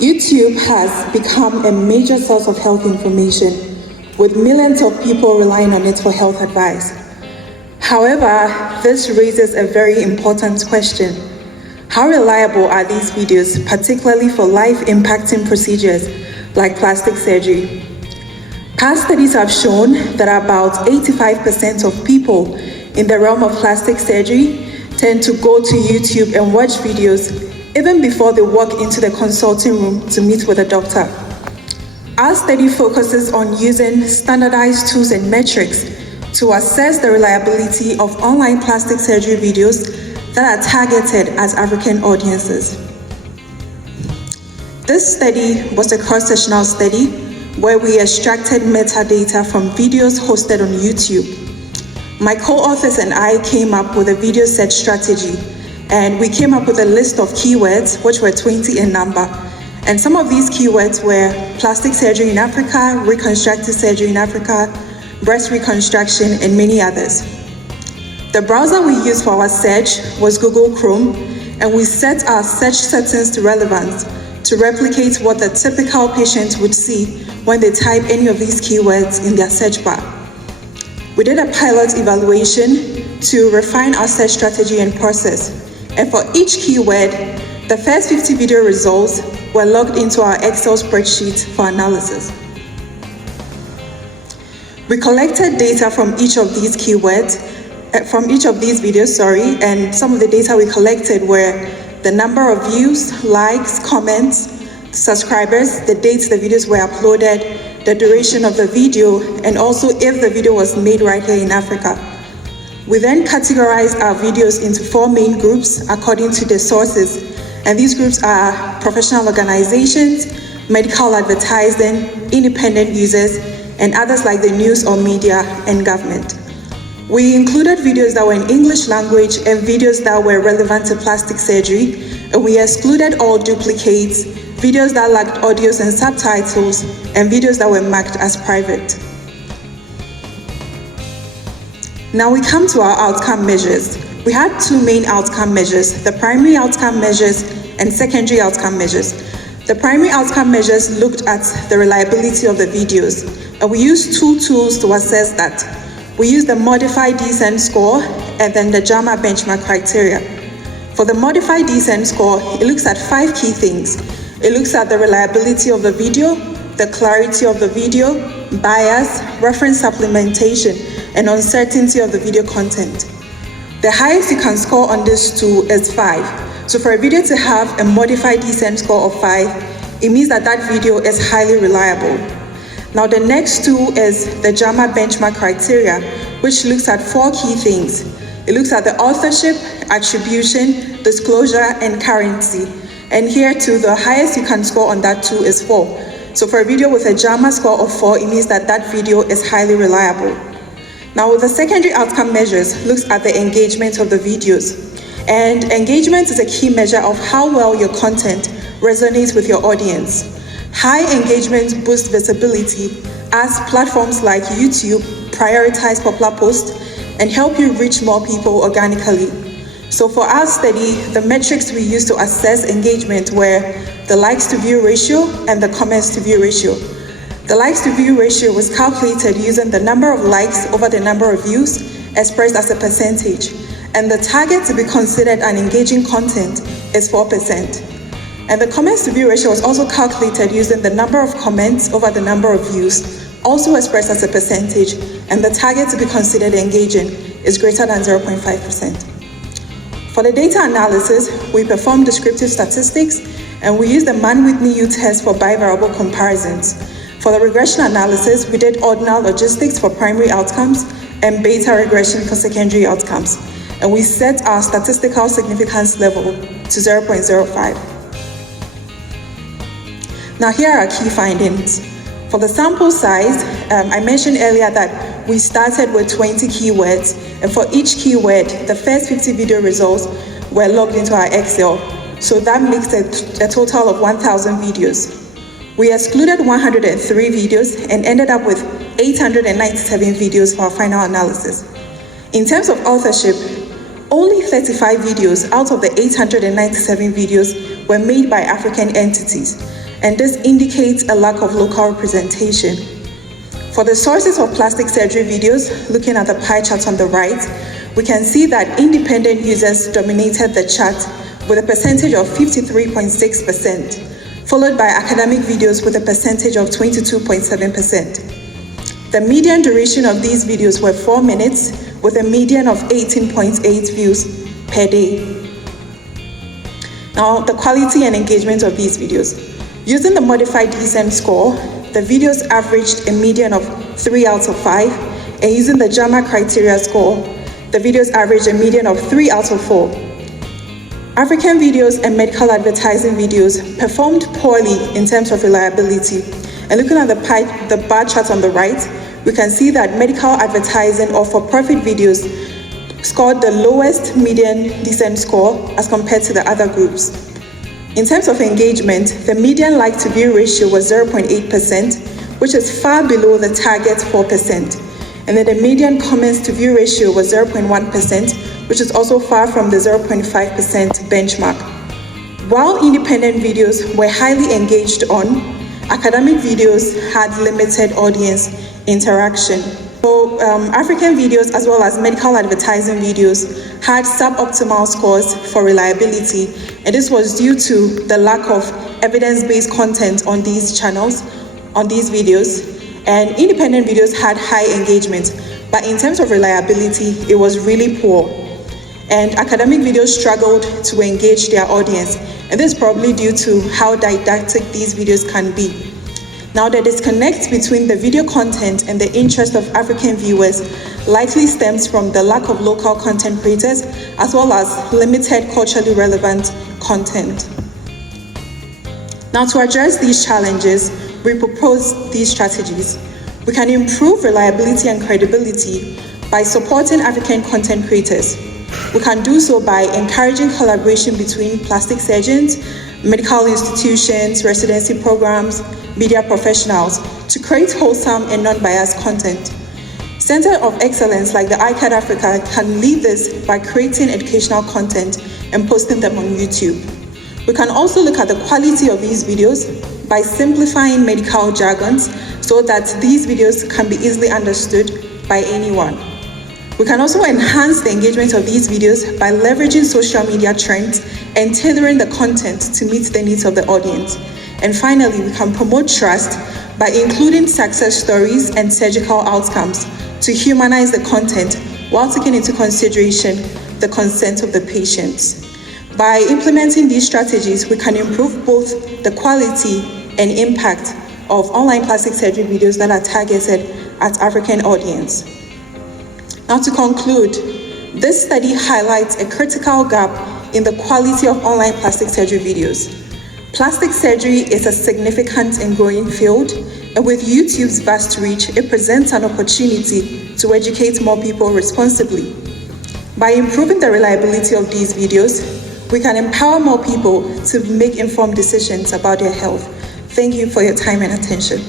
YouTube has become a major source of health information, with millions of people relying on it for health advice. However, this raises a very important question. How reliable are these videos, particularly for life-impacting procedures like plastic surgery? Past studies have shown that about 85% of people in the realm of plastic surgery tend to go to YouTube and watch videos even before they walk into the consulting room to meet with a doctor. Our study focuses on using standardized tools and metrics to assess the reliability of online plastic surgery videos that are targeted at African audiences. This study was a cross-sectional study where we extracted metadata from videos hosted on YouTube. My co-authors and I came up with a video search strategy, and we came up with a list of keywords, which were 20 in number. And some of these keywords were plastic surgery in Africa, reconstructive surgery in Africa, breast reconstruction, and many others. The browser we used for our search was Google Chrome, and we set our search settings to relevance to replicate what the typical patient would see when they type any of these keywords in their search bar. We did a pilot evaluation to refine our search strategy and process. And for each keyword, the first 50 video results were logged into our Excel spreadsheet for analysis. We collected data from each of these keywords, from each of these videos, and some of the data we collected were the number of views, likes, comments, subscribers, the dates the videos were uploaded, the duration of the video, and also if the video was made right here in Africa. We then categorized our videos into 4 main groups according to the sources, and these groups are professional organizations, medical advertising, independent users, and others like the news or media and government. We included videos that were in English language and videos that were relevant to plastic surgery, and we excluded all duplicates, videos that lacked audios and subtitles, and videos that were marked as private. Now we come to our outcome measures. We had 2 main outcome measures, the primary outcome measures and secondary outcome measures. The primary outcome measures looked at the reliability of the videos, and we used 2 tools to assess that. We used the modified DADSON score and then the JAMA benchmark criteria. For the modified DADSON score, it looks at 5 key things. It looks at the reliability of the video, the clarity of the video, bias, reference supplementation, and uncertainty of the video content. The highest you can score on this tool is 5. So for a video to have a modified DADSON score of 5, it means that that video is highly reliable. Now the next tool is the JAMA benchmark criteria, which looks at 4 key things. It looks at the authorship, attribution, disclosure, and currency. And here too, the highest you can score on that tool is 4. So for a video with a JAMA score of 4, it means that that video is highly reliable. Now the secondary outcome measures looks at the engagement of the videos. And engagement is a key measure of how well your content resonates with your audience. High engagement boosts visibility as platforms like YouTube prioritize popular posts and help you reach more people organically. So for our study, the metrics we used to assess engagement were the likes to view ratio and the comments to view ratio. The likes to view ratio was calculated using the number of likes over the number of views expressed as a percentage, and the target to be considered an engaging content is 4%. And the comments to view ratio was also calculated using the number of comments over the number of views, also expressed as a percentage, and the target to be considered engaging is greater than 0.5%. For the data analysis, we performed descriptive statistics, and we used the Mann-Whitney test for bivariable comparisons. For the regression analysis, we did ordinal logistics for primary outcomes and beta regression for secondary outcomes. And we set our statistical significance level to 0.05. Now here are our key findings. For the sample size, I mentioned earlier that we started with 20 keywords, and for each keyword, the first 50 video results were logged into our Excel. So that makes a total of 1,000 videos. We excluded 103 videos and ended up with 897 videos for our final analysis. In terms of authorship, only 35 videos out of the 897 videos were made by African entities. and this indicates a lack of local representation. For the sources of plastic surgery videos, looking at the pie chart on the right, we can see that independent users dominated the chart with a percentage of 53.6%, followed by academic videos with a percentage of 22.7%. The median duration of these videos were 4 minutes, with a median of 18.8 views per day. Now, the quality and engagement of these videos. Using the modified DADSON score, the videos averaged a median of 3 out of 5, and using the JAMA criteria score, the videos averaged a median of 3 out of 4. African videos and medical advertising videos performed poorly in terms of reliability. And looking at the bar chart on the right, we can see that medical advertising or for-profit videos scored the lowest median DADSON score as compared to the other groups. In terms of engagement, the median like-to-view ratio was 0.8%, which is far below the target 4%. And then the median comments-to-view ratio was 0.1%, which is also far from the 0.5% benchmark. While independent videos were highly engaged on, academic videos had limited audience interaction. So African videos as well as medical advertising videos had suboptimal scores for reliability, and this was due to the lack of evidence-based content on these channels, on these videos, and independent videos had high engagement, but in terms of reliability, it was really poor. And academic videos struggled to engage their audience, and this is probably due to how didactic these videos can be. Now, the disconnect between the video content and the interest of African viewers likely stems from the lack of local content creators as well as limited culturally relevant content. Now, to address these challenges, we propose these strategies. We can improve reliability and credibility by supporting African content creators. We can do so by encouraging collaboration between plastic surgeons, medical institutions, residency programs, media professionals to create wholesome and non-biased content. Centers of excellence like the ICAD Africa can lead this by creating educational content and posting them on YouTube. We can also look at the quality of these videos by simplifying medical jargons so that these videos can be easily understood by anyone. We can also enhance the engagement of these videos by leveraging social media trends and tailoring the content to meet the needs of the audience. And finally, we can promote trust by including success stories and surgical outcomes to humanize the content while taking into consideration the consent of the patients. By implementing these strategies, we can improve both the quality and impact of online plastic surgery videos that are targeted at African audience. Now, to conclude, this study highlights a critical gap in the quality of online plastic surgery videos. Plastic surgery is a significant and growing field, and with YouTube's vast reach, it presents an opportunity to educate more people responsibly. By improving the reliability of these videos, we can empower more people to make informed decisions about their health. Thank you for your time and attention.